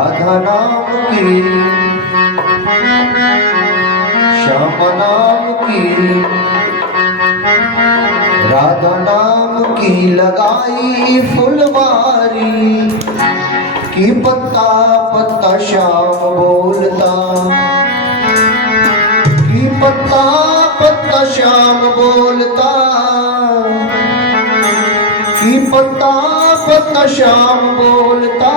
राधा नाम की, श्याम नाम की, राधा नाम की लगाई फुलवारी कि पत्ता पत्ता श्याम बोलता, कि पत्ता पत्ता श्याम बोलता, कि पत्ता पत्ता श्याम बोलता,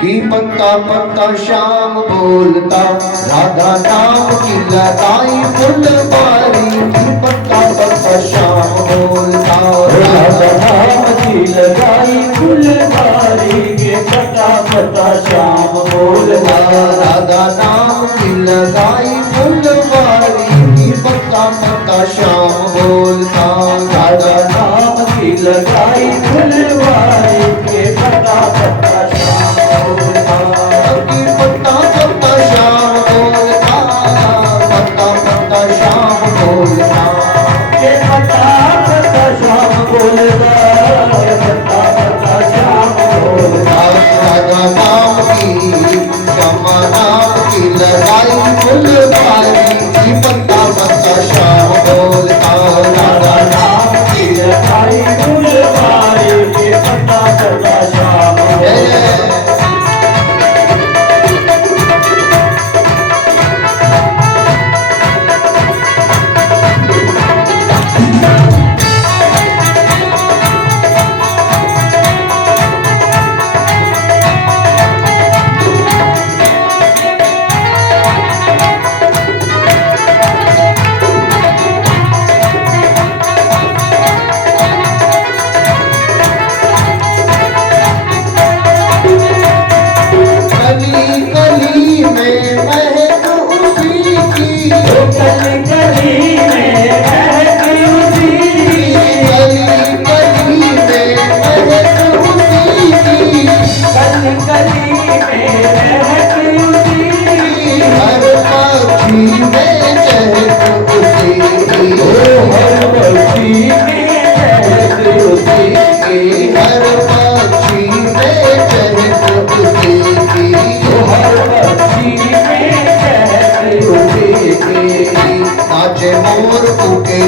कि पत्ता पत्ता श्याम बोलता। राधा नाम की लगाई फुलवारी कि पत्ता पत्ता श्याम बोलता, राधा नाम की लगाई फुलवारी के पत्ता पत्ता श्याम बोलता। राधा नाम की लगाई फुलवारी कि पत्ता पत्ता श्याम बोलता, राधा नाम की लगाई फुलवारी के पत्ता पत्ता श्याम बोलता। कि पत्ता पत्ता श्याम बोलता, पत्ता पत्ता श्याम बोलता, के पत्ता पत्ता श्याम बोलता, पत्ता पत्ता श्याम बोलता। राधा नाम की, श्याम नाम की लगाई फुलवारी कि पत्ता पत्ता श्याम बोलता, राधा नाम की लगाई फुलवारी के पत्ता पत्ता श्याम बोलता। कली कली में महक उसी की, कली कली में महक उसी की, कली कली में महक उसी की, कली कली में महक उसी की। हर पक्षी में चहक उसी की, हर पक्षी में चहक उसी की, हर पक्षी में चहक उसी की, हर पक्षी में चहक उसी की। नाचे मोर कूके,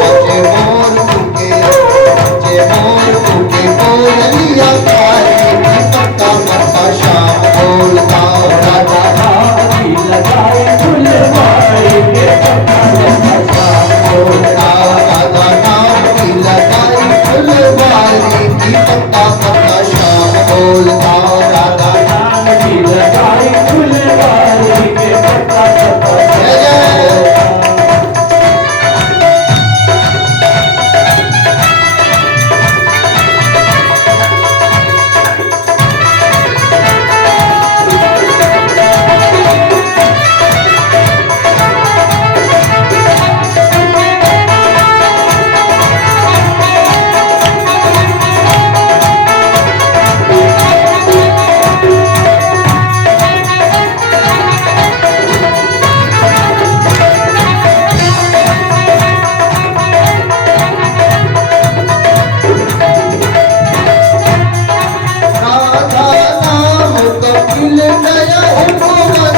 नाचे मोर कूके, नाचे मोर कूके, कोयलिया गाए कि पत्ता पत्ता श्याम बोलता, राधा नाम की लगाई फुलवारी के पत्ता पत्ता श्याम बोलता। राधा नाम की लगाई फुलवारी कि पत्ता पत्ता श्याम बोलता, राधा नाम की लगाई फुलवारी के पत्ता पत्ता श्याम बोलता। राधा नाम का खिल गया उपवन,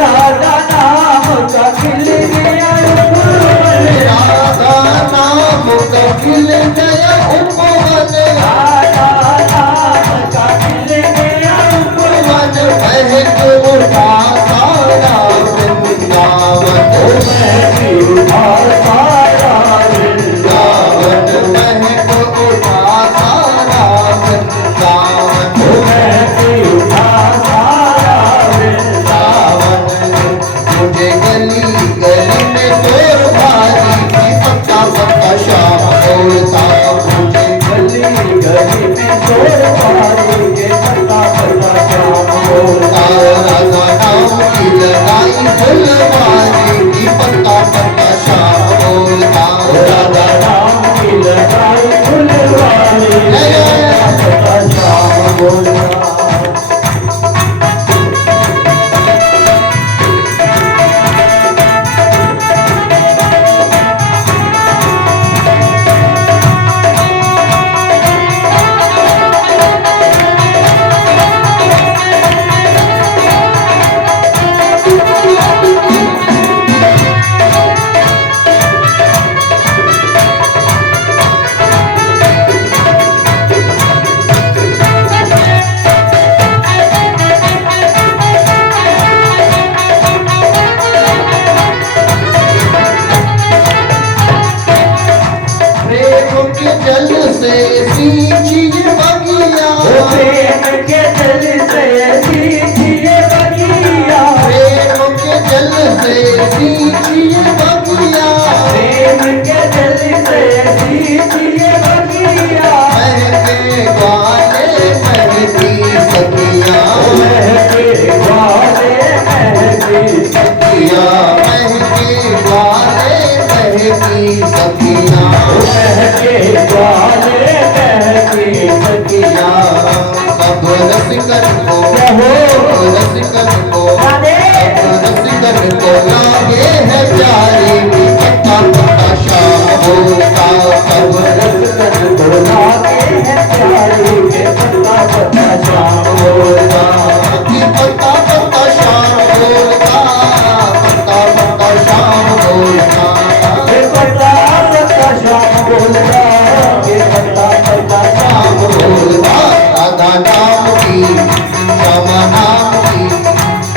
राधा नाम का खिल गया उपवन, राधा नाम का खिल गया उपवन, राधा नाम का खिल गया उपवन। मन महक उठा सारा वृंदावन, महकी उठा सारा वृंदावन, वृंदावन महक उठा सारा वृंदावन, महकी उठा सारा वृंदावन। मुझे गली गली में चोर भारी कि पत्ता पत्ता श्याम बोलता, मुझे गली गली में चोर पारी के पत्ता पत्ता श्याम बोलता। राधा नाम की लगाई फुलवारी कि पत्ता पत्ता श्याम बोलता, राधा नाम की लगाई फुलवारी के पत्ता श्याम बोलता। सखिया महके वाले महकी सखिया महके वाले महकी सखिया महके वाले महकी सखिया सब रसिकन को रसिकन को रसिकन को लागे है प्यारी पत्ता पत्ता शाम होता सब रसिकन को लागे है प्यारी पत्ता पत्ता शाम होता कि पत्ता पत्ता शाम होता पत्ता पत्ता शाम होता पत्ता पत्ता शाम बोलता पत्ता पत्ता शाम बोलता राधा नाम की श्यामा नाम की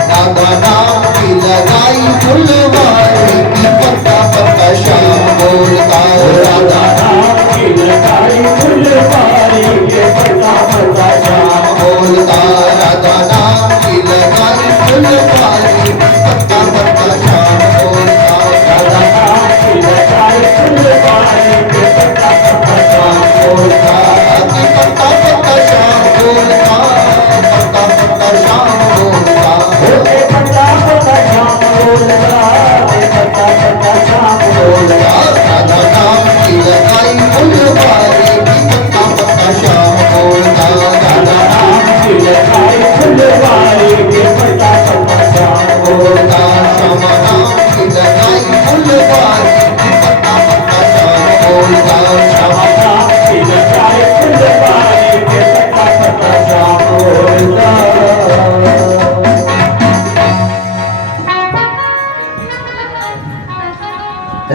राधा नाम की लगाई फुलवारी की पत्ता पत्ता श्याम बोलता राधा नाम की लगाई फुलवारी के पत्ता पत्ता शाम बोलता राधा नाम की लगाई फुलवारी पत्ता पत्ता श्याम बोलता राधा नाम की लगाई फुलवारी के पत्ता पत्ता शाम बोलता कि पत्ता पत्ता श्याम बोलता पत्ता पत्ता श्याम बोलता पत्ता पत्ता शाम बोलता पत्ता पत्ता शाम बोलता राधा नाम की लगाई फुलवारी की पत्ता पत्ता श्याम बोलता राधा नाम की लगाई फुलवारी के पत्ता पत्ता शाम बोलता श्यामा नाम की लगाई फुलवारी की पत्ता पत्ता श्याम बोलता श्यामा नाम की लगाई फुलवारी के पत्ता पत्ता शाम बोलता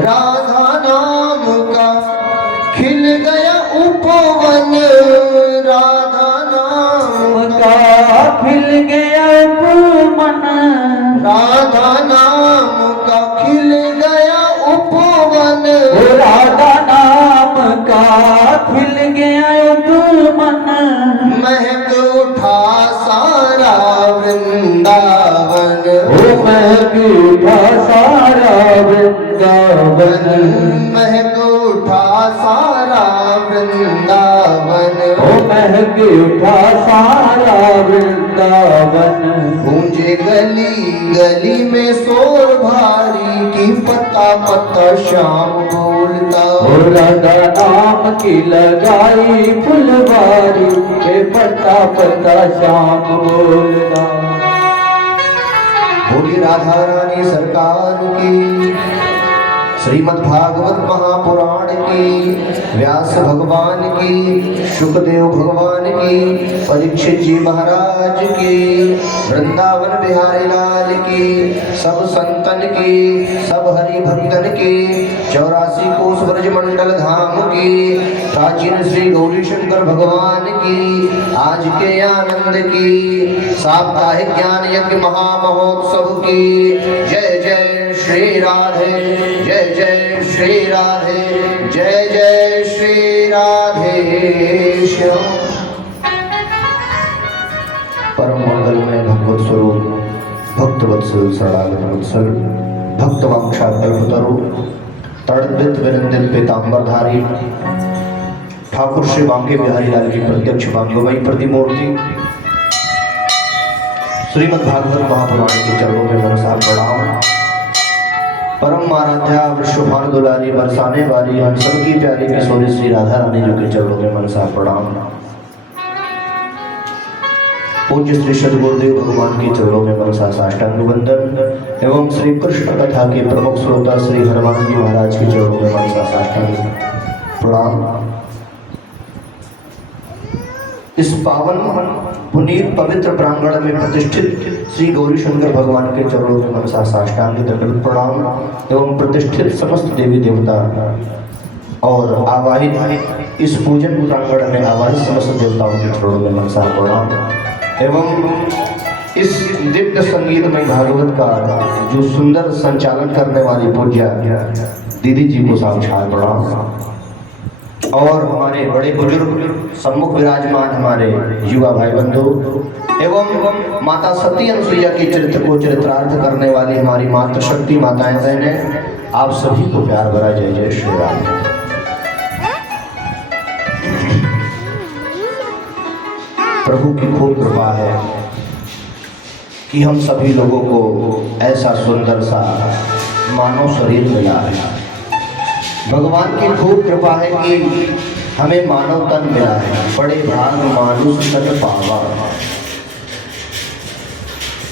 राधा नाम का खिल गया उपवन राधा नाम का का खिल गया मन राधा नाम का खिल गया उपवन राधा नाम का खिल गया मन महक उठा सारा वृंदावन ओ महक उठा सारा वृंदावन महक उठा सारा वृंदावन ओ महक उठा सारा वृंदावन गूंजे गली गली में शोर भारी की पत्ता पत्ता श्याम बोलता ओ राधा नाम की लगाई फुलवारी के पत्ता पत्ता शाम बोलता बोली राधा रानी सरकार की श्रीमद् भागवत महापुराण की व्यास भगवान की शुकदेव भगवान की परीक्षित जी महाराज की वृंदावन बिहारी लाल की सब संतन की सब हरि भक्तन की 84 कोस ब्रज मंडल धाम की प्राचीन श्री गौरी शंकर भगवान की आज के आनंद की साप्ताहिक ज्ञान यज्ञ महामहोत्सव की जय जय श्री राधे जय जय श्री राधे जय जय श्री राधे श्याम। परम मंगलमय भगवत स्वरूप भक्त वत्सल शरणागत वत्सल भक्त वांक्षा कल्पतरु तड़वित विनंदित पीतांबरधारी ठाकुर श्री बांके बिहारी लाल की प्रत्यक्ष बांगमयी प्रतिमूर्ति श्रीमद् भागवत महापुराण के चरणों में मनसा प्रणाम। परम आराध्या विश्वभानु दुलारी बरसाने वाली हम सबकी प्यारी किशोरी श्री राधा रानी जी के चरणों में मनसा प्रणाम। पूज्य श्री सद्गुरुदेव भगवान के चरणों में मनसा साष्टांग वंदन एवं श्री कृष्ण कथा के प्रमुख श्रोता श्री हनुमान जी महाराज के चरणों में मनसा साष्टांग प्रणाम। इस पावन पुनीत पवित्र प्रांगण में प्रतिष्ठित श्री गौरी शंकर भगवान के चरणों में मनसा साष्टांग दंडवत प्रणाम एवं प्रतिष्ठित समस्त देवी देवता और आवाहित इस पूजन प्रांगण में आवाहित समस्त देवताओं के चरणों में मनसा प्रणाम एवं इस दिव्य संगीतमय भागवत का जो सुंदर संचालन करने वाली पूज्य दीदी जी को साक्षात प्रणाम और हमारे बड़े बुजुर्ग सम्मुख विराजमान हमारे युवा भाई बंधु एवं माता सती अनुसुईया के चरित्र को चरितार्थ करने वाली हमारी मातृशक्ति माताएं बहनें, आप सभी को प्यार भरा जय जय श्री राम। प्रभु की खूब कृपा है कि हम सभी लोगों को ऐसा सुंदर सा मानव शरीर मिला है। भगवान की खूब कृपा है कि हमें मानव तन मिला है। बड़े भाग मानुष तन पावा,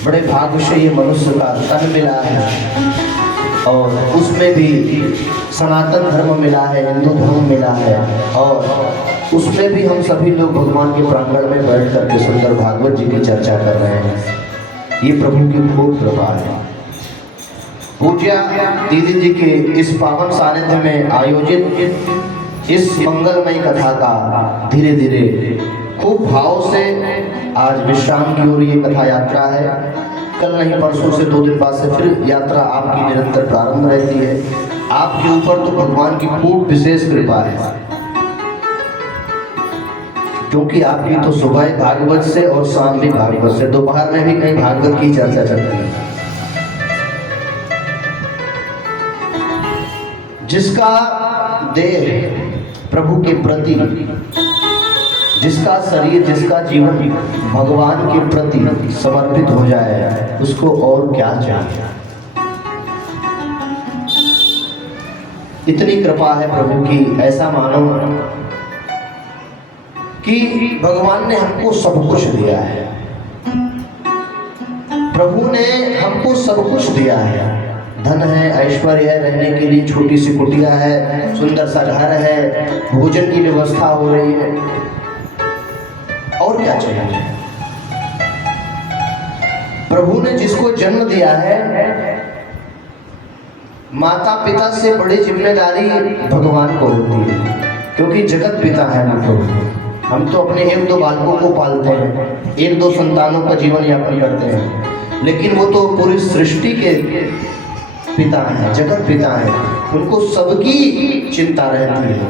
बड़े भाग से ये मनुष्य का तन मिला है और उसमें भी सनातन धर्म मिला है, हिंदू धर्म मिला है और उसमें भी हम सभी लोग भगवान के प्रांगण में बैठ करके सुंदर भागवत जी की चर्चा कर रहे हैं। ये प्रभु की खूब कृपा है। पूज्या दीदी जी के इस पावन सानिध्य में आयोजित इस मंगलमयी कथा का धीरे धीरे खूब भाव से आज विश्राम की ओर ये कथा यात्रा है। कल नहीं परसों से 2 दिन बाद से फिर यात्रा आपकी निरंतर प्रारंभ रहती है। आपके ऊपर तो भगवान की खूब विशेष कृपा है, क्योंकि आपकी तो सुबह भागवत से और शाम भी भागवत से, दोपहर में भी कहीं भागवत की चर्चा चलती है। जिसका देह प्रभु के प्रति, जिसका शरीर, जिसका जीवन भगवान के प्रति समर्पित हो जाए, उसको और क्या चाहिए। इतनी कृपा है प्रभु की। ऐसा मानो कि भगवान ने हमको सब कुछ दिया है। प्रभु ने हमको सब कुछ दिया है। धन है, ऐश्वर्य है, रहने के लिए छोटी सी कुटिया है, सुंदर सा घर है, भोजन की व्यवस्था हो रही है, और क्या चाहिए। प्रभु ने जिसको जन्म दिया है, माता पिता से बड़ी जिम्मेदारी भगवान को होती है, क्योंकि जगत पिता है ना प्रभु। हम तो अपने 1-2 बालकों को पालते हैं, 1-2 संतानों का जीवन यापन करते हैं, लेकिन वो तो पूरी सृष्टि के पिता हैं, जगत पिता हैं। उनको सबकी चिंता रहती है,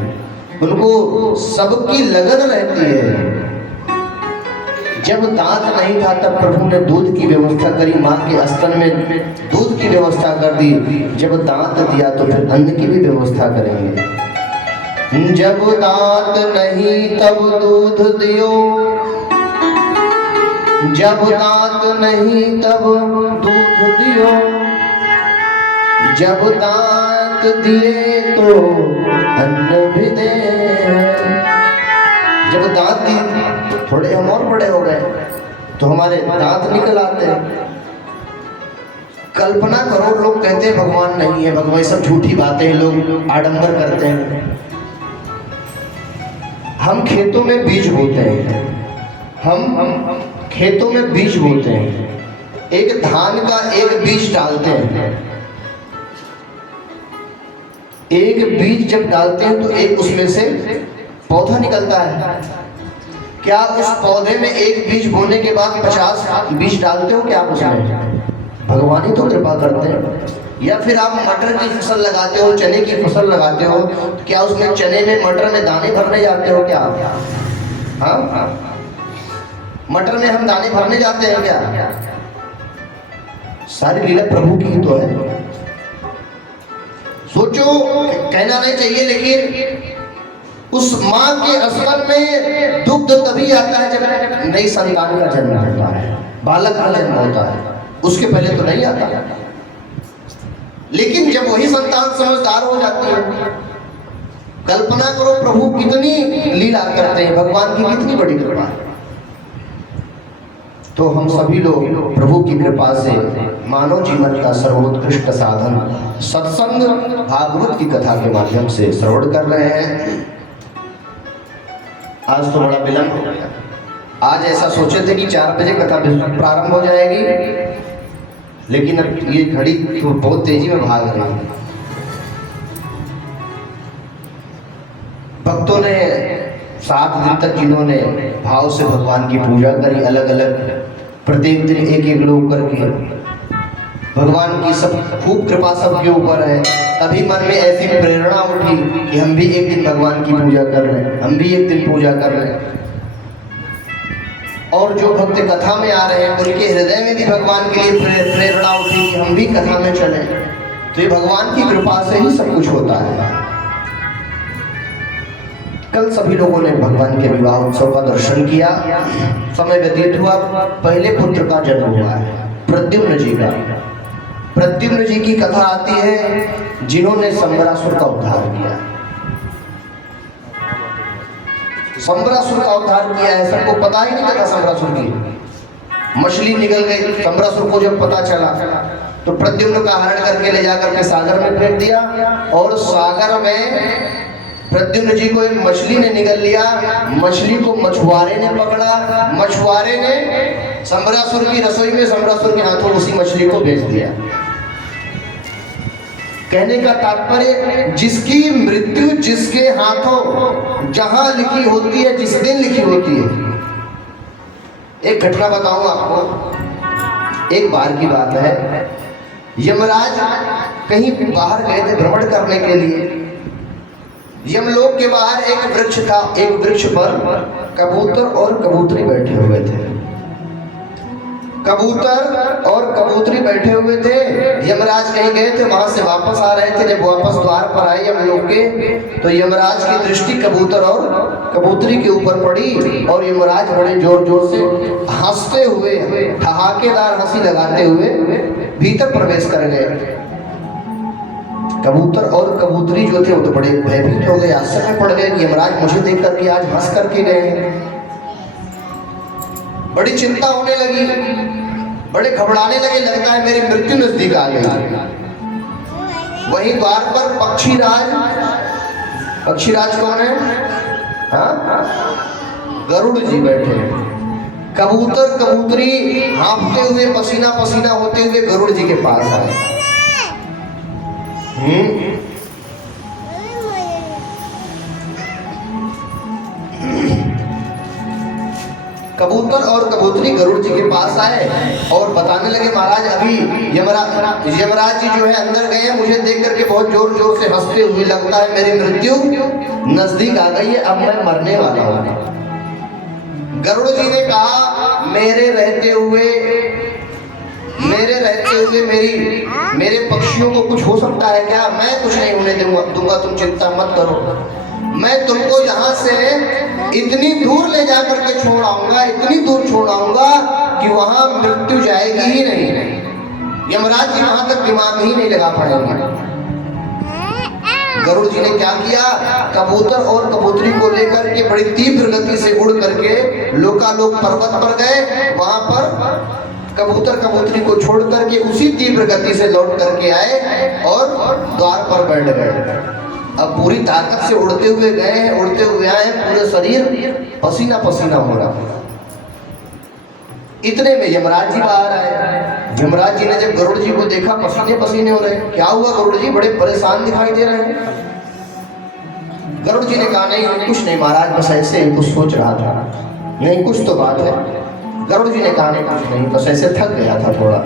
उनको सबकी लगन रहती है। जब दांत नहीं था तब प्रभु ने दूध की व्यवस्था करी, माँ के स्तन में दूध की व्यवस्था कर दी। जब दांत दिया तो फिर अन्न की भी व्यवस्था करेंगे। जब दांत नहीं तब दूध दियो, जब दांत नहीं तब दूध दियो, जब दांत दिए तो अन्न भी दे। जब दांत दिए, थोड़े हम और बड़े हो गए तो हमारे दांत निकल आते हैं। कल्पना करो, लोग कहते हैं भगवान नहीं है, भगवान, सब झूठी बातें लोग आडंबर करते हैं। हम खेतों में बीज बोते हैं, हम खेतों में बीज बोते हैं। एक धान का एक बीज डालते हैं, एक बीज जब डालते हैं तो एक उसमें से पौधा निकलता है। क्या उस पौधे में एक बीज बोने के बाद 50 बीज डालते हो क्या आप उसमें? भगवान ही तो कृपा करते हैं। या फिर आप मटर की फसल लगाते हो, चने की फसल लगाते हो, तो क्या उसमें चने में, मटर में दाने भरने जाते हो क्या? हाँ, मटर में हम दाने भरने जाते हैं क्या? सारी लीला प्रभु की ही तो है। सोचो, कहना नहीं चाहिए, लेकिन उस माँ के स्तन में दुग्ध तभी आता है जब नई संतान का जन्म होता है, बालक का जन्म होता है। उसके पहले तो नहीं आता। लेकिन जब वही संतान समझदार हो जाती है, कल्पना करो प्रभु कितनी लीला करते हैं, भगवान की कितनी बड़ी कृपा है। तो हम सभी लोग प्रभु की कृपा से मानव जीवन का सर्वोत्कृष्ट साधन सत्संग भागवत की कथा के माध्यम से श्रवण कर रहे हैं। आज तो बड़ा विलंब हो गया। आज ऐसा सोचे थे कि 4 बजे कथा प्रारंभ हो जाएगी, लेकिन अब ये घड़ी तो बहुत तेजी में भाग रही है। भक्तों ने 7 दिन तक जिन्होंने भाव से भगवान की पूजा करी, अलग अलग प्रत्येक दिन एक लोग करके, भगवान की सब खूब कृपा सबके ऊपर है। तभी मन में ऐसी प्रेरणा उठी कि हम भी एक दिन भगवान की पूजा कर रहे हैं, हम भी एक दिन पूजा कर रहे हैं। और जो भक्त कथा में आ रहे हैं उनके हृदय में भी भगवान के लिए प्रेरणा उठी कि हम भी कथा में चलें। तो ये भगवान की कृपा से ही सब कुछ होता है। कल सभी लोगों ने भगवान के विवाह उत्सव का दर्शन किया। समय व्यतीत हुआ, पहले पुत्र का जन्म हुआ है प्रद्युम्न जी का। प्रद्युम्न जी की कथा आती है जिन्होंने संबरासुर का उद्धार किया। संबरासुर का उद्धार किया है, सबको पता ही नहीं था संबरासुर की। मछली निकल गई, संबरासुर को जब पता चला तो प्रद्युम्न का हरण करके ले जाकर के सागर में फेंक दिया, और सागर में प्रद्युम्न जी को एक मछली ने निगल लिया। मछली को मछुआरे ने पकड़ा, मछुआरे ने संबरासुर की रसोई में संबरासुर के हाथों उसी मछली को बेच दिया। कहने का तात्पर्य, जिसकी मृत्यु जिसके हाथों जहां लिखी होती है, जिस दिन लिखी होती है। एक घटना बताऊं आपको, एक बार की बात है, यमराज कहीं बाहर गए थे भ्रमण करने के लिए। यमलोक के बाहर एक वृक्ष था, एक वृक्ष पर कबूतर और कबूतरी बैठे हुए थे। कबूतर और कबूतरी बैठे हुए थे। यमराज कहीं गए थे, वहां से वापस आ रहे थे। जब वापस द्वार पर आए यमलोक के, तो यमराज की दृष्टि कबूतर और कबूतरी के ऊपर पड़ी, और यमराज बड़े जोर जोर से हंसते हुए, ठहाकेदार हंसी लगाते हुए भीतर प्रवेश कर गए। कबूतर और कबूतरी जो थे वो तो बड़े भयभीत हो गए, आश्चर्य में पड़ गए कि यमराज मुझे देख करके आज हंस करके गए हैं। बड़ी चिंता होने लगी, बड़े घबराने लगे, लगता है मेरी मृत्यु नजदीक आ गई। वहीं द्वार पर पक्षीराज, पक्षीराज कौन है? हाँ, गरुड़ जी बैठे हैं। कबूतर कबूतरी हाँफते हुए, पसीना पसीना होते हुए गरुड़ जी के पास आए। कबूतर और कबूतरी गरुड़ जी के पास आए और बताने लगे, महाराज अभी यमराज जी जो है अंदर गए हैं, मुझे देख करके बहुत जोर जोर से हंसते हुए, लगता है मेरी मृत्यु नजदीक आ गई है, अब मैं मरने वाला हूं। गरुड़ जी ने कहा, मेरे रहते हुए मेरे पक्षियों को कुछ हो सकता है क्या? मैं कुछ नहीं होने दूंगा, तुम चिंता मत करो। मैं तुमको यहाँ से इतनी दूर ले जाकर के छोड़ आऊंगा, इतनी दूर छोड़ आऊंगा कि वहां मृत्यु जाएगी ही नहीं। यमराज जी वहां तक दिमाग ही नहीं लगा पाएंगे। गरुड़ जी ने क्या किया, कबूतर और कबूतरी को लेकर के बड़ी तीव्र गति से उड़ करके लोकालोक पर्वत पर गए। वहां पर कबूतर कबूतरी को छोड़ करके उसी तीव्र गति से लौट करके आए और द्वार पर बैठ गए। अब पूरी ताकत से उड़ते हुए गए हैं, उड़ते हुए आए, पूरे शरीर पसीना पसीना हो रहा। इतने में यमराज जी बाहर आए। यमराज जी ने जब गरुड़ जी को देखा, पसीने पसीने हो रहे, क्या हुआ गरुड़ जी, बड़े परेशान दिखाई दे रहे हैं। गरुड़ जी ने कहा, नहीं कुछ नहीं महाराज, बस ऐसे ही कुछ सोच रहा था। नहीं कुछ तो बात है। गरुड़ जी ने कहा, नहीं कुछ नहीं, बस ऐसे थक गया था थोड़ा।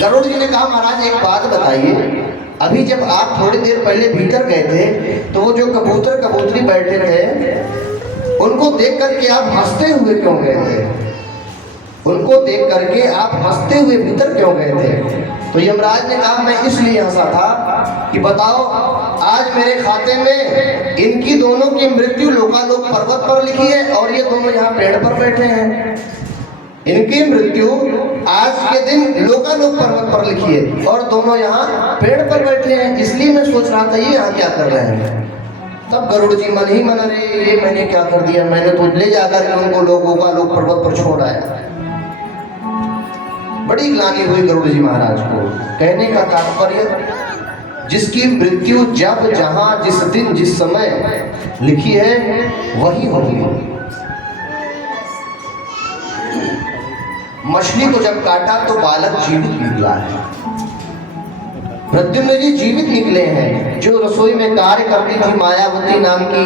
गरुड़ जी ने कहा, महाराज एक बात बताइए, अभी जब आप थोड़ी देर पहले भीतर गए थे तो वो जो कबूतर कबूतरी बैठे थे उनको देख करके आप हंसते हुए क्यों गए थे? उनको देख करके आप हंसते हुए भीतर क्यों गए थे? तो यमराज ने कहा, मैं इसलिए हंसा था कि बताओ आज मेरे खाते में इनकी दोनों की मृत्यु लोकालोक पर्वत पर लिखी है और ये दोनों यहाँ पेड़ पर बैठे हैं। इनकी मृत्यु आज के दिन लोकालोक पर्वत पर लिखी है और दोनों यहाँ पेड़ पर बैठे हैं, इसलिए मैं सोच रहा था ये यहाँ क्या कर रहे हैं। तब गरुड़ जी मन ही मन, अरे ये मैंने क्या कर दिया, मैंने तो ले जाकर उनको लोकालोक पर्वत पर छोड़ आया। बड़ी ग्लानि हुई गरुड़ जी महाराज को। कहने का तात्पर्य, जिसकी मृत्यु जब जहां जिस दिन जिस समय लिखी है वही होगी। मछली को जब काटा तो बालक जीवित निकला है। प्रद्युम्न जी जीवित निकले हैं। जो रसोई में कार्य करती थी मायावती नाम की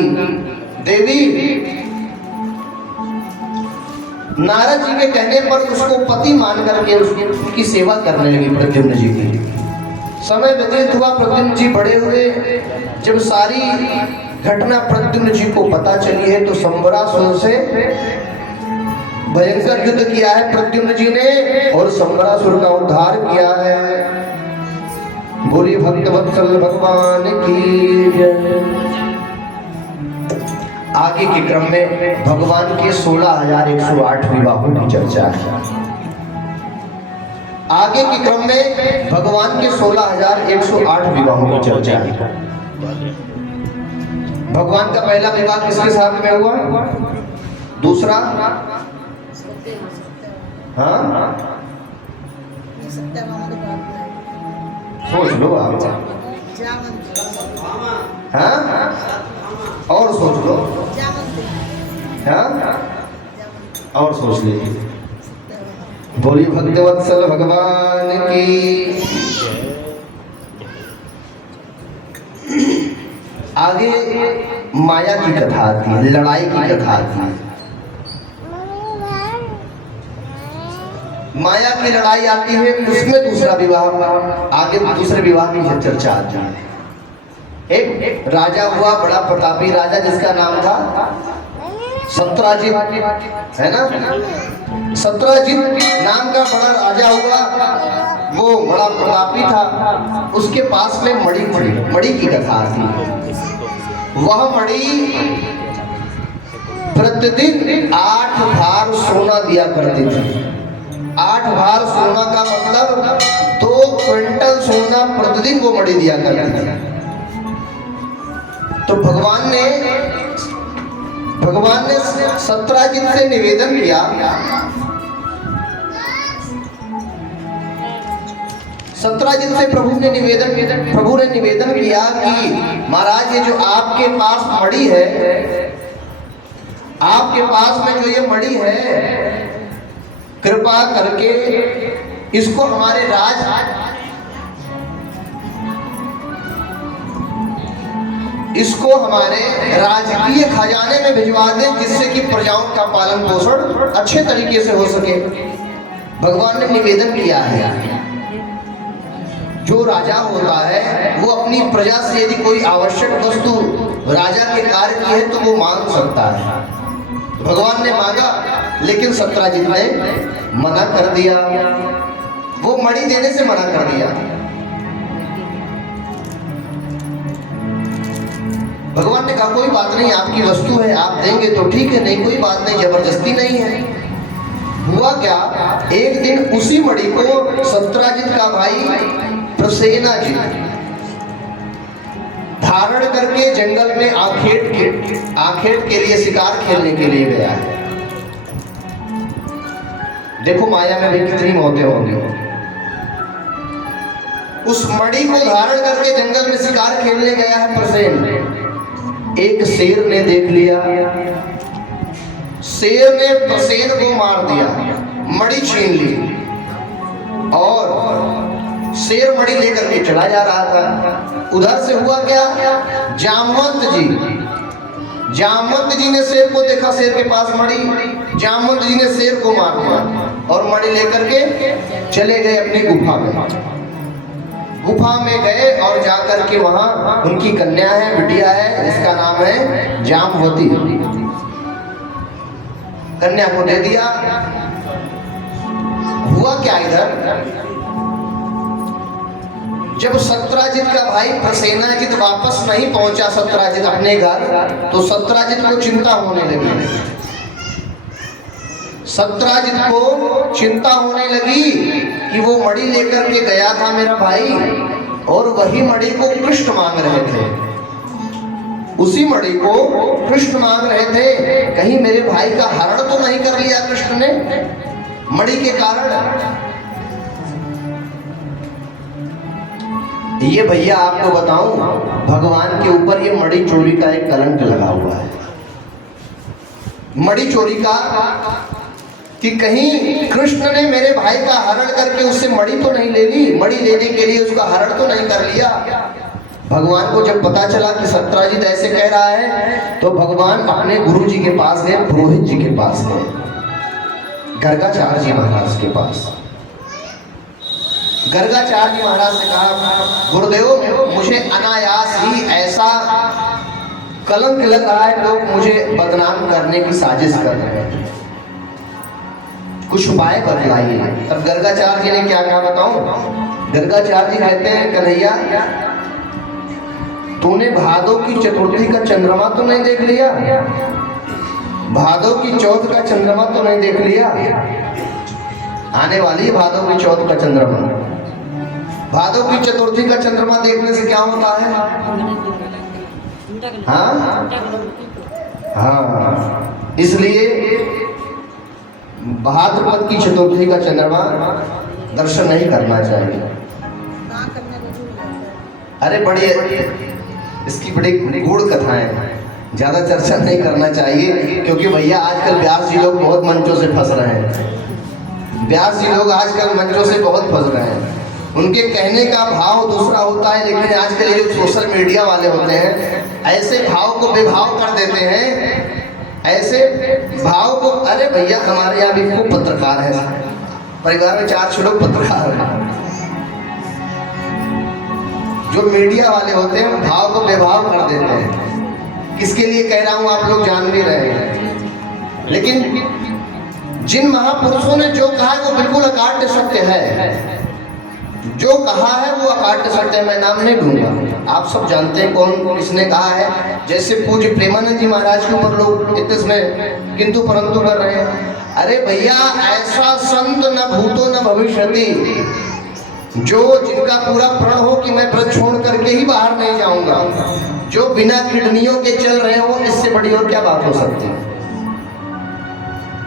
देवी, नारद जी के कहने पर उसको पति मान करके उसकी सेवा करने लगी प्रद्युम्न जी की। समय व्यतीत हुआ, प्रद्युम्न जी बड़े हुए। जब सारी घटना प्रद्युम्न जी को पता चली है तो संबरासुर से भयंकर युद्ध किया है प्रद्युम्न जी ने और संबरासुर का उद्धार किया है। बोली भक्तवत्सल भगवान की जय। आगे के क्रम में भगवान के 16,108 विवाहों की चर्चा है। आगे के क्रम में भगवान के 16,108 विवाहों की चर्चा है। भगवान का पहला विवाह किसके साथ में हुआ? दूसरा? हाँ, सोच लो आप। हाँ, और सोच लो। हाँ, और सोच लीजिए। बोलिए भक्तवत्सल भगवान की। आगे माया की कथा आती है, लड़ाई की कथा आती है। माया की लड़ाई आती है, उसमें दूसरा विवाह, आगे दूसरे विवाह की चर्चा आती है। एक राजा हुआ, बड़ा प्रतापी राजा, जिसका नाम था सत्राजित, है ना? सत्राजित नाम का बड़ा राजा हुआ, वो बड़ा प्रतापी था। उसके पास में मणि थी, मणि की कथा आती है। वह मणि प्रतिदिन 8 भार सोना दिया करती थी। 8 भार सोना का मतलब 2 क्विंटल सोना प्रतिदिन वो मणि दिया करती थी। तो भगवान ने सत्राजित से निवेदन किया, सत्राजित से प्रभु ने निवेदन किया कि महाराज, ये जो आपके पास मणि है, आपके पास में जो ये मणि है, कृपा करके इसको हमारे राजकीय खजाने में भिजवा दें, जिससे कि प्रजाओं का पालन पोषण अच्छे तरीके से हो सके। भगवान ने निवेदन किया है, जो राजा होता है वो अपनी प्रजा से यदि कोई आवश्यक वस्तु राजा के कार्य की है तो वो मांग सकता है। भगवान ने मांगा, लेकिन सत्राजित ने मना कर दिया, वो मणि देने से मना कर दिया। भगवान ने कहा कोई बात नहीं, आपकी वस्तु है, आप देंगे तो ठीक है, नहीं कोई बात नहीं, जबरदस्ती नहीं है। हुआ क्या, एक दिन उसी मणि को सत्राजित का भाई प्रसेनाजित धारण करके जंगल में आखेट के लिए, शिकार खेलने के लिए गया है। देखो माया में भी कितनी मौतें होंगी। उस मणि को धारण करके जंगल में शिकार खेलने गया है प्रसेन। एक शेर ने देख लिया, शेर ने प्रसेन को मार दिया, मणि छीन ली, और शेर मणि लेकर के चला जा रहा था। उधर से हुआ क्या, जामवंत जी ने शेर को देखा, शेर के पास मणि, जामवंत जी ने शेर को मार दिया और मणि लेकर के चले गए अपनी गुफा में गए, और जाकर के वहां उनकी कन्या है, बिटिया है, जिसका नाम है जामवती। कन्या को दे दिया। हुआ क्या इधर, जब सत्राजित का भाई प्रसेनाजित वापस नहीं पहुंचा, सत्राजित अपने घर, तो सत्राजित को चिंता होने लगी। सत्राजित को चिंता होने लगी कि वो मणि लेकर के गया था मेरा भाई, और वही मणि को कृष्ण मांग रहे थे, उसी मणि को कृष्ण मांग रहे थे। कहीं मेरे भाई का हरण तो नहीं कर लिया कृष्ण ने मणि के कारण। ये भैया आपको बताऊं, भगवान के ऊपर ये मणि चोरी का एक कलंक लगा हुआ है। मणि चोरी का, कि कहीं कृष्ण ने मेरे भाई का हरण करके उससे मणि तो नहीं ले ली, मणि लेने के लिए उसका हरण तो नहीं कर लिया। भगवान को जब पता चला कि सत्राजित ऐसे कह रहा है, तो भगवान अपने गुरु जी के पास गए, पुरोहित जी के पास गए, गर्गाचार्य जी महाराज के पास। गर्गाचार्य जी महाराज से कहा, गुरुदेव मुझे अनायास ही ऐसा कलंक लग रहा है, लोग मुझे बदनाम करने की साजिश कर रहे हैं, कुछ उपाय बतलाइए। तब गर्गाचार्य जी ने क्या कहा बताऊं? गर्गाचार्य जी कहते हैं, कन्हैया तूने भादो की चतुर्थी का चंद्रमा तो नहीं देख लिया? भादो की चौथ का चंद्रमा तो नहीं देख लिया? आने वाली है भादो की चौथ का चंद्रमा। भादो की चतुर्थी का चंद्रमा देखने से क्या होता है? हाँ हाँ, इसलिए भाद्रपद की चतुर्थी का चंद्रमा दर्शन नहीं करना चाहिए। अरे बड़ी इसकी बड़ी गूढ़ कथाएं हैं, ज्यादा चर्चा नहीं करना चाहिए, क्योंकि भैया आजकल व्यास जी लोग बहुत मंचों से फंस रहे हैं। व्यास जी लोग आजकल मंचों से बहुत फंस रहे हैं। उनके कहने का भाव दूसरा होता है, लेकिन आजकल ये जो सोशल मीडिया वाले होते हैं ऐसे भाव को बेभाव कर देते हैं, ऐसे भाव को। अरे भैया हमारे यहाँ भी खूब पत्रकार है, परिवार में 4 लोग पत्रकार हैं। जो मीडिया वाले होते हैं भाव को बेभाव कर देते हैं। किसके लिए कह रहा हूँ आप लोग जान भी रहे हैं, लेकिन जिन महापुरुषों ने जो कहा है वो बिल्कुल अकाट्य सत्य है। जो कहा है वो अकाट्य सत्य है। मैं नाम नहीं लूंगा, आप सब जानते हैं कौन किसने कहा है। जैसे पूज्य प्रेमानंद जी महाराज के ऊपर लोग इसमें किंतु परंतु कर रहे हैं। अरे भैया ऐसा संत न भूतो न भविष्यति, जो जिनका पूरा प्रण हो कि मैं व्रत छोड़ करके ही बाहर नहीं जाऊंगा, जो बिना किडनियों के चल रहे हो, इससे बड़ी और क्या बात हो सकती है।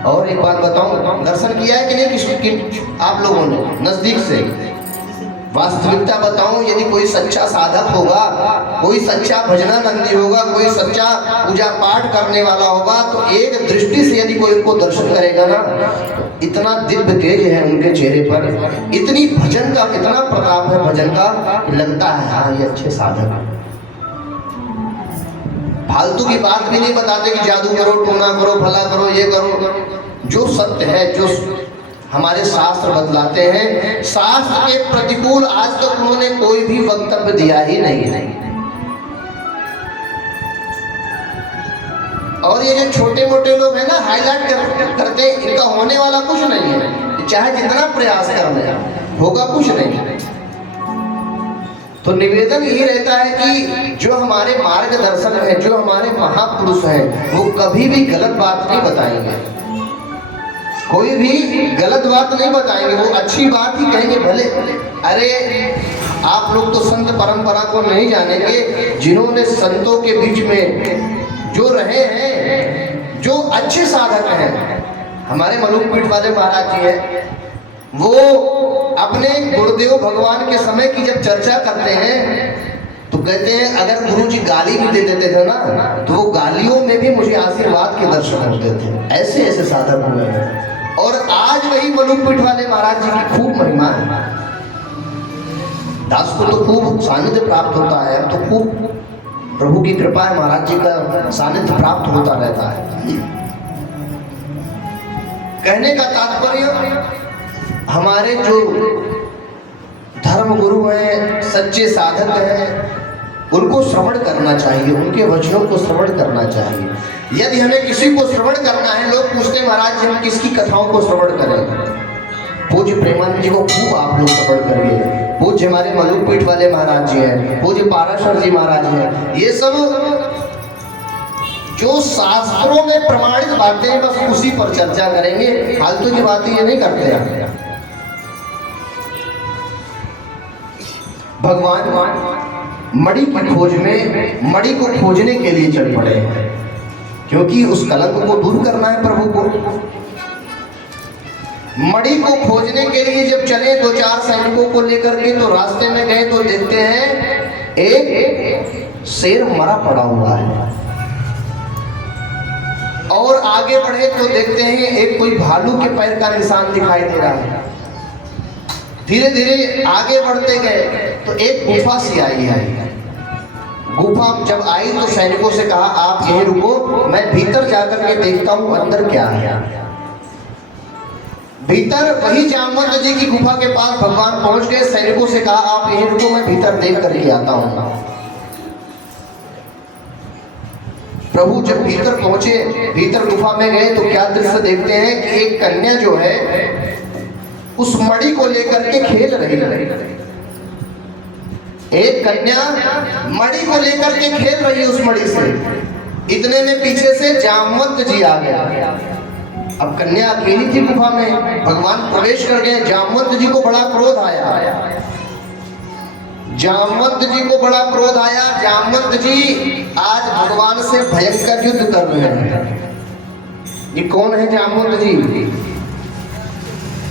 और एक बात बताऊं, दर्शन किया है कि नहीं आप लोगों ने नजदीक से? वास्तविकता बताऊं, यदि कोई सच्चा साधक होगा, कोई सच्चा भजनानंदी होगा, कोई सच्चा पूजा पाठ करने वाला होगा, तो एक दृष्टि से यदि कोई उनको दर्शन करेगा ना, तो इतना दिव्य तेज है उनके चेहरे पर, इतनी भजन का इतना प्रताप है भजन का, लगता है हाँ ये अच्छे साधक। फालतू की बात भी नहीं बताते कि जादू करो, टोना करो, भला करो, ये करो। जो सत्य है, जो हमारे शास्त्र बतलाते हैं, शास्त्र के प्रतिकूल आज तक उन्होंने कोई भी वक्तव्य दिया ही नहीं है। और ये जो छोटे मोटे लोग हैं ना, हाईलाइट करते हैं, इनका होने वाला कुछ नहीं है, चाहे जितना प्रयास कर ले होगा कुछ नहीं। तो निवेदन यही रहता है कि जो हमारे मार्गदर्शन है, जो हमारे महापुरुष हैं, वो कभी भी गलत बात नहीं बताएंगे, कोई भी गलत बात नहीं बताएंगे, वो अच्छी बात ही कहेंगे। भले अरे आप लोग तो संत परंपरा को नहीं जानेंगे, जिन्होंने संतों के बीच में जो रहे हैं, जो अच्छे साधक हैं, हमारे मलूकपीठ वाले महाराज जी हैं, वो अपने गुरुदेव भगवान के समय की जब चर्चा करते हैं तो कहते हैं अगर गुरु जी गाली भी दे देते थे ना, तो वो गालियों में भी मुझे आशीर्वाद के दर्शन होते थे। ऐसे ऐसे साधक हुए हैं। और आज वही मलूकपीठ वाले महाराज जी की खूब महिमा है। दास को तो खूब सानिध्य प्राप्त होता है, अब तो खूब प्रभु की कृपा है, महाराज जी का सानिध्य प्राप्त होता रहता है। कहने का तात्पर्य, हमारे जो धर्म गुरु हैं, सच्चे साधक हैं, उनको श्रवण करना चाहिए, उनके वचनों को श्रवण करना चाहिए। यदि हमें किसी को श्रवण करना है, लोग पूछते हैं महाराज जी हम किसकी कथाओं को श्रवण करें? पूज्य प्रेमानंद जी को खूब आप लोग श्रवण करिए। पूज्य हमारे मलूकपीठ वाले महाराज जी हैं, पूज्य पाराशर जी महाराज हैं, ये सब जो शास्त्रों में प्रमाणित बातें हैं बस उसी पर चर्चा करेंगे, फालतू की बातें ये नहीं करते हैं। भगवान मणि की खोज में, मणि को खोजने के लिए चल पड़े हैं, क्योंकि उस कलंक को दूर करना है प्रभु को। मणि को खोजने के लिए जब चले 2-4 सैनिकों को लेकर के, तो रास्ते में गए तो देखते हैं एक शेर मरा पड़ा हुआ है, और आगे बढ़े तो देखते हैं एक कोई भालू के पैर का निशान दिखाई दे रहा है। धीरे धीरे आगे बढ़ते गए तो एक गुफा सी आई है। गुफा जब आई तो सैनिकों से कहा आप यहीं रुको, मैं भीतर जाकर के देखता हूं अंदर क्या है। भीतर वही जामवंत जी की गुफा के पास भगवान पहुंच गए। सैनिकों से कहा आप यहीं रुको, मैं भीतर देख करके आता हूं। प्रभु जब भीतर पहुंचे, भीतर गुफा में गए तो क्या दृश्य देखते हैं कि एक कन्या जो है उस मणि को लेकर के खेल रही है। एक कन्या मणि को लेकर के खेल रही है उस मणि से, इतने में पीछे से जामवंत जी आ गया। अब कन्या अकेली थी गुफा में, भगवान प्रवेश कर गए। जामवंत जी को बड़ा क्रोध आया, जामवंत जी को बड़ा क्रोध आया। जामवंत जी आज भगवान से भयंकर युद्ध कर रहे हैं। ये कौन है जामवंत जी?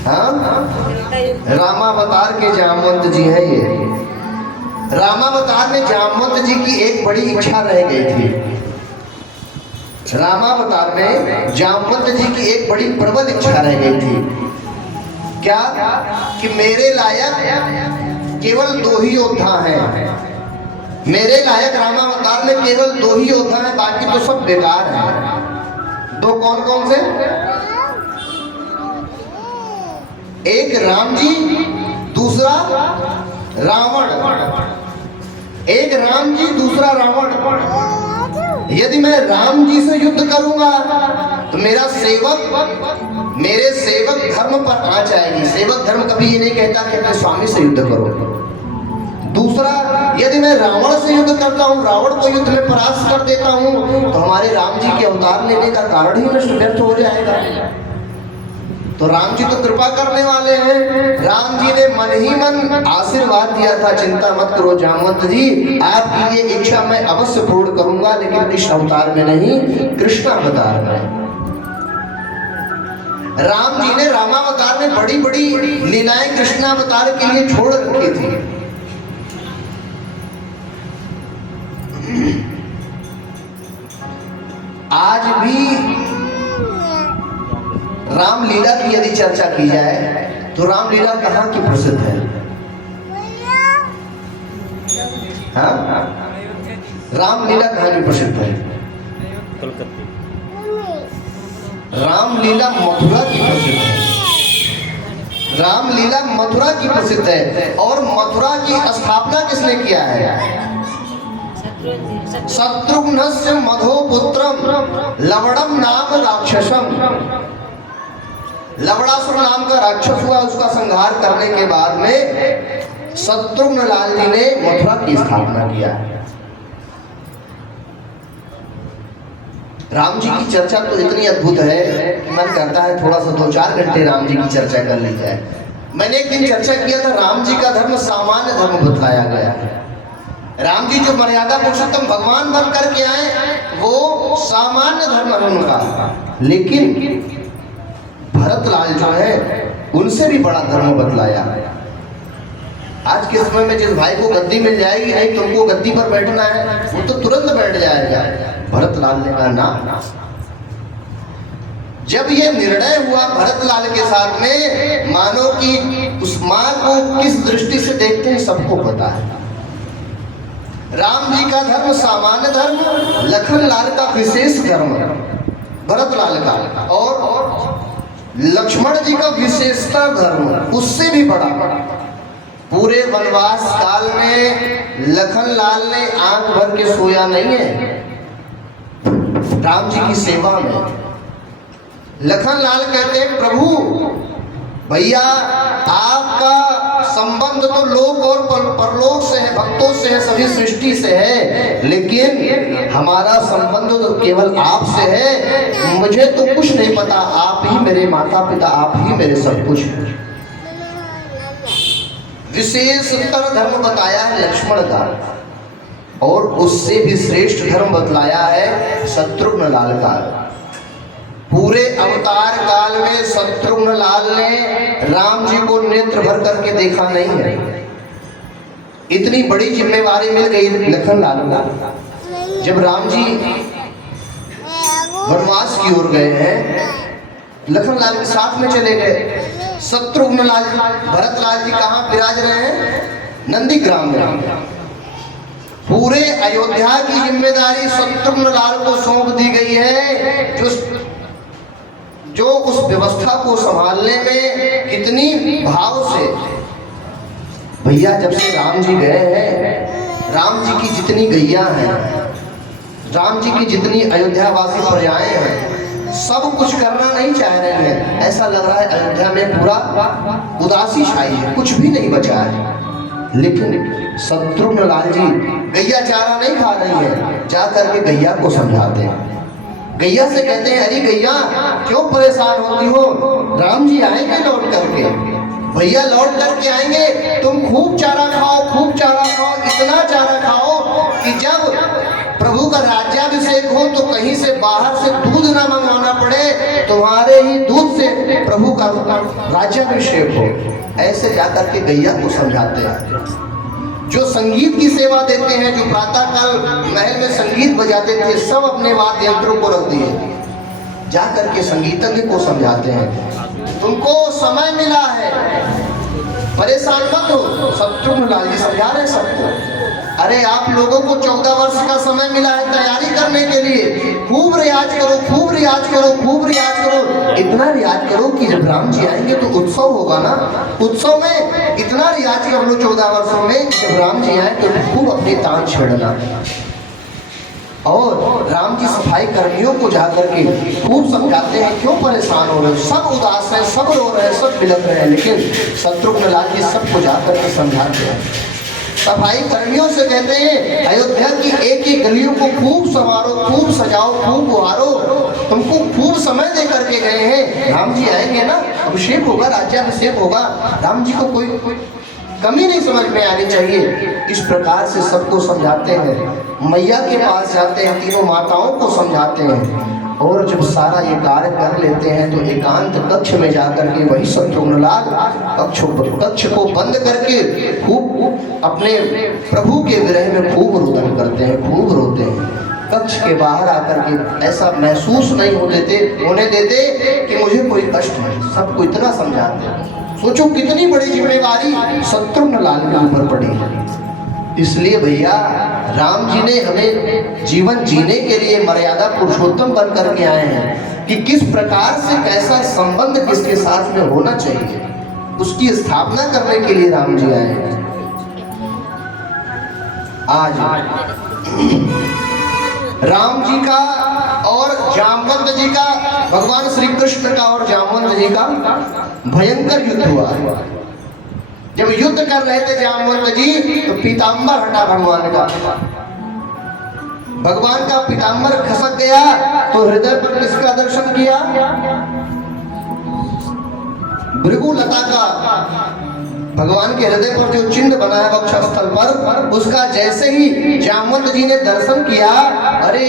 हाँ, रामावतार के जामवंत जी है ये। रामावतार में जामवंत जी की एक बड़ी इच्छा रह गई थी। रामावतार में जामवंत जी की एक बड़ी प्रबल इच्छा रह गई थी। क्या? कि मेरे लायक केवल 2 ही योद्धा हैं। मेरे लायक रामावतार में केवल 2 ही योद्धा हैं, बाकी तो सब बेकार हैं। 2 कौन कौन से? एक राम जी, दूसरा रावण। एक राम जी, दूसरा रावण। यदि मैं राम जी से युद्ध करूंगा तो मेरे सेवक धर्म पर आ जाएगी। सेवक धर्म कभी ये नहीं कहता कि अपने स्वामी से युद्ध करो। दूसरा, यदि मैं रावण से युद्ध करता हूँ, रावण को युद्ध में परास्त कर देता हूँ, तो हमारे राम जी के अवतार लेने का कारण ही नष्ट व्यर्थ हो जाएगा। तो राम जी तो कृपा करने वाले हैं। राम जी ने मन ही मन आशीर्वाद दिया था, चिंता मत करो जामवंत जी, आपकी ये इच्छा मैं अवश्य पूर्ण करूंगा, लेकिन इस अवतार में नहीं, कृष्ण अवतार में। राम जी ने रामावतार में बड़ी बड़ी लीलाएं कृष्णावतार के लिए छोड़ रखी थी। आज भी रामलीला की यदि चर्चा की जाए तो रामलीला कहाँ की प्रसिद्ध है? हाँ, रामलीला कहाँ की प्रसिद्ध है? रामलीला मथुरा की प्रसिद्ध है। रामलीला मथुरा की प्रसिद्ध है। और मथुरा की स्थापना किसने किया है? शत्रुघ्नस्य मधोपुत्रम लवणम नाम राक्षसम। लवणासुर नाम का राक्षस हुआ, उसका संहार करने के बाद में शत्रुघ्न लाल जी ने मथुरा की स्थापना किया। राम जी की चर्चा तो इतनी अद्भुत है कि मन करता है थोड़ा सा 2-4 घंटे राम जी की चर्चा कर ली जाए। मैंने एक दिन चर्चा किया था, राम जी का धर्म सामान्य धर्म बतलाया गया है। राम जी जो मर्यादा पुरुषोत्तम भगवान बन करके आए वो सामान्य धर्म है उनका, लेकिन भरतलाल जो है उनसे भी बड़ा धर्म बतलाया। आज के समय में जिस भाई को गद्दी मिल जाएगी, नहीं तुमको गद्दी पर बैठना है, वो तो तुरंत बैठ जाएगा। भरतलाल ने कहा ना। जब ये निर्णय हुआ भरतलाल के साथ में, मानो कि उस मां को किस दृष्टि से देखते हैं सबको पता है। राम जी का धर्म सामान्य धर्म, लखन लाल का विशेष धर्म भरतलाल का, और लक्ष्मण जी का विशेषता धर्म उससे भी बड़ा। पूरे वनवास काल में लखन लाल ने आंख भर के सोया नहीं है राम जी की सेवा में। लखन लाल कहते हैं प्रभु भैया आपका संबंध तो लोक और परलोक से है, भक्तों से है, सभी सृष्टि से है, लेकिन हमारा संबंध तो केवल आपसे है। मुझे तो कुछ नहीं पता, आप ही मेरे माता पिता, आप ही मेरे सब कुछ। विशेषतर धर्म बताया है लक्ष्मण का, और उससे भी श्रेष्ठ धर्म बतलाया है शत्रुघ्न लाल का। पूरे अवतार काल में शत्रुघ्न लाल ने राम जी को नेत्र भर करके देखा नहीं है। इतनी बड़ी जिम्मेवारी मिल गई लखन लाल को। जब राम जी वनवास की ओर गए हैं, लखन लाल के साथ में चले गए। शत्रुघ्न लाल भरत लाल जी कहाँ विराज रहे हैं? नंदीग्राम में। पूरे अयोध्या की जिम्मेदारी शत्रुघ्न लाल को सौंप दी गई है, जो उस व्यवस्था को संभालने में कितनी भाव से। भैया जब से राम जी गए हैं, राम जी की जितनी गैया हैं, राम जी की जितनी अयोध्यावासी प्रजाएं हैं, सब कुछ करना नहीं चाह रहे हैं। ऐसा लग रहा है अयोध्या में पूरा उदासी छाई है, कुछ भी नहीं बचा है। लेकिन शत्रुघ्न लाल जी गैया चारा नहीं खा रही है, जा करके गैया को समझाते हैं। गैया से कहते हैं, अरे गैया क्यों परेशान होती हो, राम जी आएंगे लौट करके, भैया लौट करके आएंगे, तुम खूब चारा खाओ, खूब चारा खाओ, इतना चारा खाओ कि जब प्रभु का राज्याभिषेक हो तो कहीं से बाहर से दूध ना मंगवाना पड़े, तुम्हारे ही दूध से प्रभु का राज्याभिषेक हो। ऐसे जाकर के गैया को समझाते हैं। जो संगीत की सेवा देते हैं, जो प्रातः काल महल में संगीत बजाते थे, सब अपने वाद्य यंत्रों को रख दिए, जाकर के संगीतज्ञ को समझाते हैं, तुमको समय मिला है, परेशान मत हो। शत्रुघ्न लाल जी समझा रहे सबको, अरे आप लोगों को 14 वर्ष का समय मिला है तैयारी करने के लिए, खूब रियाज करो, खूब रियाज करो, खूब रियाज करो, इतना रियाज करो कि जब राम जी आएंगे तो उत्सव होगा ना, उत्सव में इतना रियाज कर लो 14 वर्षों में, जब राम जी आए तो खूब अपनी तान छेड़ना। और राम जी सफाई कर्मियों को जाकर के खूब समझाते हैं, क्यों परेशान हो रहे हो, सब उदास हैं, सब रो रहे हैं, सब बिलख रहे हैं, लेकिन शत्रुघ्न लाल जी सबको जाकर के समझाते हैं। सफाई कर्मियों से कहते हैं, अयोध्या की एक एक गलियों को खूब संवारो, खूब सजाओ, खूब बुहारो, तुमको खूब समय दे करके गए हैं, राम जी आएंगे ना, अभिषेक होगा, राज्याभिषेक होगा, राम जी को कोई कमी नहीं समझ में आनी चाहिए। इस प्रकार से सबको समझाते हैं। मैया के पास जाते हैं, तीनों माताओं को समझाते हैं, और जब सारा ये कार्य कर लेते हैं तो एकांत कक्ष में जाकर के वही शत्रुघ्न लाल कक्ष को बंद करके खूब अपने प्रभु के विरह में खूब रुदन करते हैं, खूब रोते हैं। कक्ष के बाहर आकर के ऐसा महसूस नहीं होने देते कि मुझे कोई कष्ट है, सबको इतना समझाते हैं। सोचो कितनी बड़ी जिम्मेवारी शत्रुघ्न लाल के ऊपर पड़ी है। इसलिए भैया राम जी ने हमें जीवन जीने के लिए मर्यादा पुरुषोत्तम बन करके आए हैं कि किस प्रकार से कैसा संबंध किसके साथ में होना चाहिए, उसकी स्थापना करने के लिए राम जी आए हैं। आज राम जी का और जामवंत जी का, भगवान श्री कृष्ण का और जामवंत जी का भयंकर युद्ध हुआ। जब युद्ध कर रहे थे जामवंत जी तो पीताम्बर हटा भगवान का पीताम्बर खसक गया, तो हृदय पर किसका दर्शन किया, भृगुलता का। भगवान के हृदय पर जो चिन्ह बना है वक्षस्थल पर, उसका जैसे ही जामवंत जी ने दर्शन किया, अरे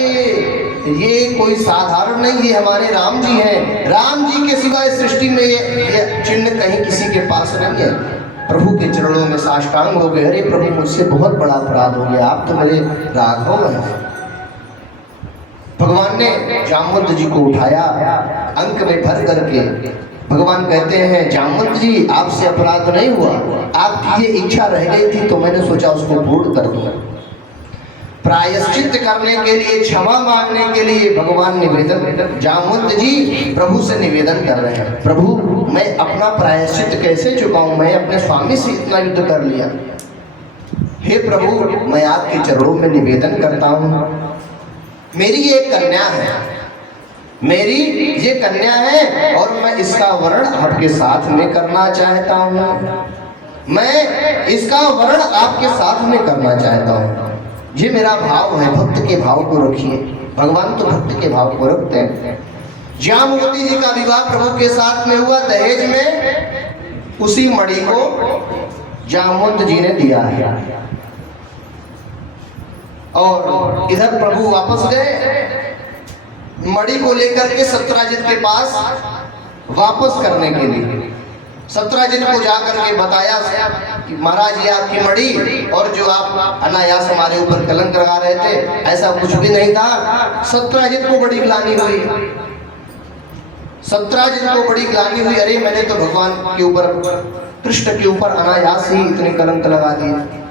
ये कोई साधारण नहीं, ये हमारे राम जी हैं, राम जी के सिवा इस सृष्टि में ये चिन्ह कहीं किसी के पास नहीं है। प्रभु के चरणों में साष्टांग हो गए, अरे प्रभु मुझसे बहुत बड़ा अपराध हो गया, आप तो मेरे राघव हैं। भगवान ने जामवंत जी को उठाया, अंक में भर करके भगवान कहते हैं, जामवंत जी आपसे अपराध नहीं हुआ, आपकी ये इच्छा रह गई थी तो मैंने सोचा उसको पूर्ण कर दूंगा। प्रायश्चित करने के लिए, क्षमा मांगने के लिए भगवान निवेदन, जामवंत जी प्रभु से निवेदन कर रहे हैं, प्रभु मैं अपना प्रायश्चित कैसे चुकाऊं, मैं अपने स्वामी से इतना युद्ध कर लिया, हे प्रभु मैं आपके चरणों में निवेदन करता हूं, मेरी ये कन्या है, मेरी ये कन्या है और मैं इसका वर्ण आपके साथ में करना चाहता हूँ, मैं इसका वर्ण आपके साथ में करना चाहता हूँ। ये मेरा भाव है, भक्त के भाव को रखिए। भगवान तो भक्त के भाव को रखते हैं। जामवती जी का विवाह प्रभु के साथ में हुआ दहेज में, उसी मणि को जामवंत जी ने दिया है। और इधर प्रभु वापस गए, मणि को लेकर के सत्यराजित के पास वापस करने के लिए। सत्यराजित को जाकर के बताया कि महाराज ये आपकी मणि, और जो आप अनायास हमारे ऊपर कलंक लगा रहे थे, ऐसा कुछ भी नहीं था। सत्यराजित को बड़ी ग्लानि हुई, सत्यराजित को बड़ी ग्लानि हुई, अरे मैंने तो भगवान के ऊपर, कृष्ण के ऊपर अनायास ही इतने कलंक लगा दिए।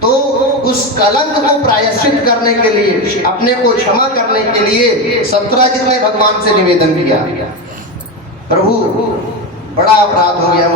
तो उस कलंक को प्रायश्चित करने के लिए, अपने को क्षमा करने के लिए सत्यराजित ने भगवान से निवेदन किया, प्रभु बड़ा अपराध हो गया।